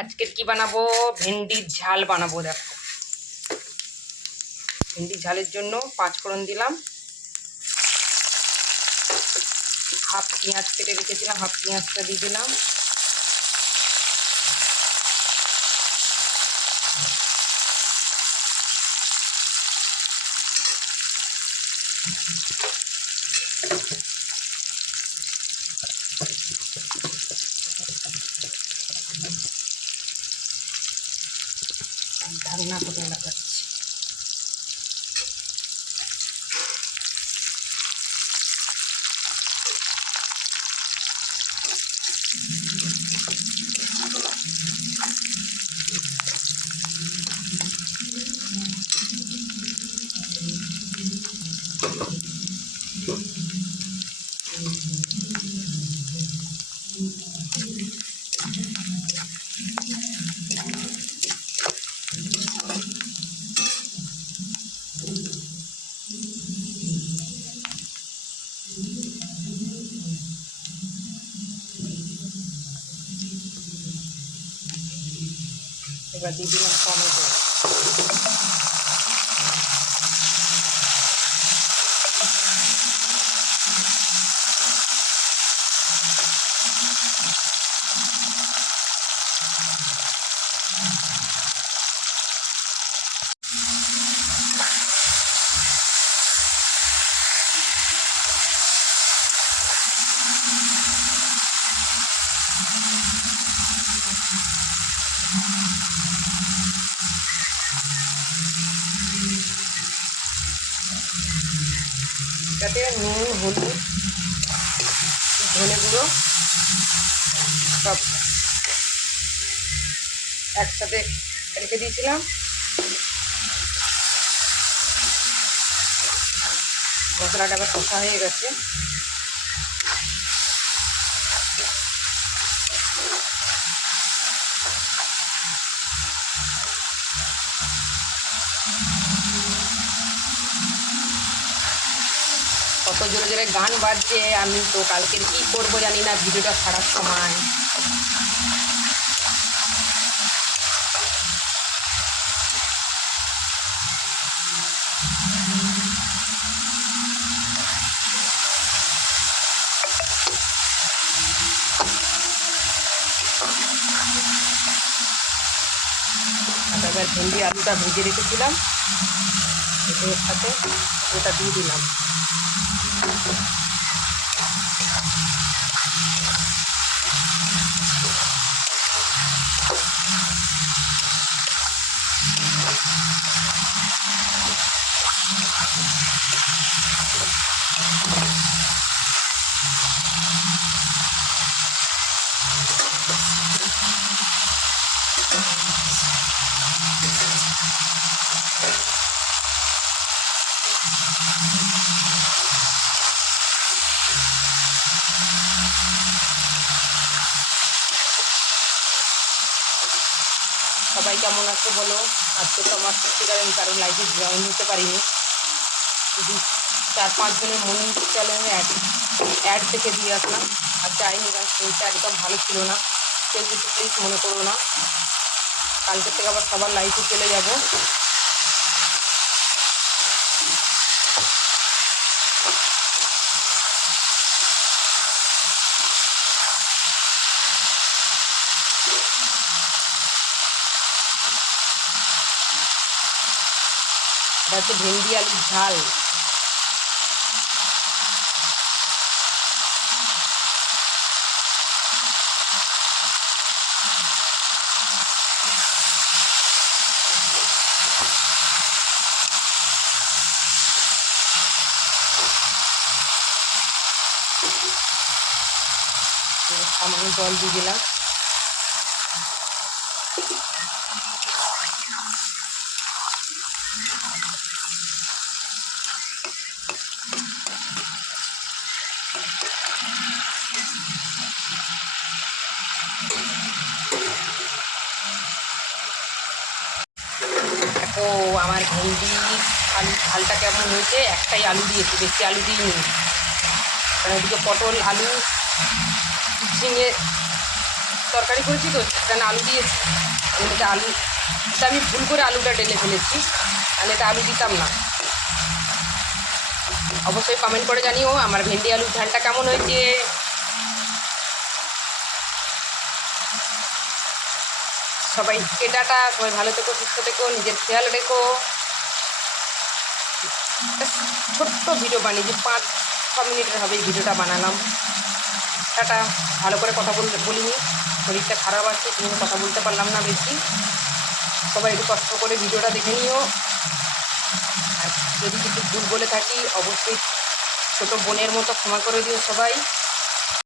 আজকে কি বানাবো? ভেন্ডির ঝাল বানাবো। দেখো, ভেন্ডির ঝালের জন্য 5 ফোড়ন দিলাম, হাফ পেঁয়াজ কেটে রেখেছিলাম, হাফ পেঁয়াজটা দিয়ে দিলাম, ঢাকনা করে লাগাচ্ছি। এবার দিয়ে দিলাম টমেটো, এটাতে নুন, হলুদ, ধনে গুঁড়ো সব একসাথে রেখে দিয়েছিলাম। মশলাটা আবার কষা হয়ে গেছে। কত জোরে জোরে গান বাজছে, আমি তো কালকের কী করবো জানি না ভিডিওটা ছাড়ার সময়। এবার ভেন্ডি আলুটা ভেজে রেখেছিলাম, এর সাথে ওটা দিয়ে দিলাম। সবাই কেমন আছে বলো? আজকে তো আমার সত্যিকার আমি কারণ লাইফে জয়েন হতে পারিনি, শুধু 4-5 জনের মর্নিং চ্যানেলে অ্যাড থেকে দিয়ে আসলাম। আর চাইনি, কারণ শরীরটা একদম ভালো ছিল না। কেউ কিছু প্লিজ মনে করো না, কালকের থেকে আবার সবার লাইফে চলে যাব। এটা হচ্ছে ভেন্ডি আলুর ঝাল। সামান্য জল দিয়ে দিলাম। দেখো আমার ভেন্ডি আলু ঝালটা কেমন হয়েছে। একটাই আলু দিয়েছি, বেশি আলু দিইনি, কারণ ওদিকে পটল, আলু, ঝিঙে তরকারি করেছি তো সেখানে আলু দিয়েছি, এটা আলু, এটা আমি ভুল করে আলুটা ঢেলে ফেলেছি, আর এটা আলু দিতাম না। অবশ্যই কমেন্ট করে জানিও আমার ভেন্ডি আলুর ঝালটা কেমন হয়েছে। সবাই টাটা, সবাই ভালো থেকো, সুস্থ থেকো, নিজের খেয়াল রেখো। ছোট্ট ভিডিও বানিয়েছি, 5-6 মিনিটের হবে এই ভিডিওটা বানালাম। টাটা। ভালো করে কথা বলিনি, শরীরটা খারাপ আছে, সেজন্য কথা বলতে পারলাম না বেশি। সবাই একটু কষ্ট করে ভিডিওটা দেখে নিও। আর যদি কিছু ভুল বলে থাকি অবশ্যই ছোটো বোনের মতো ক্ষমা করে দিও সবাই।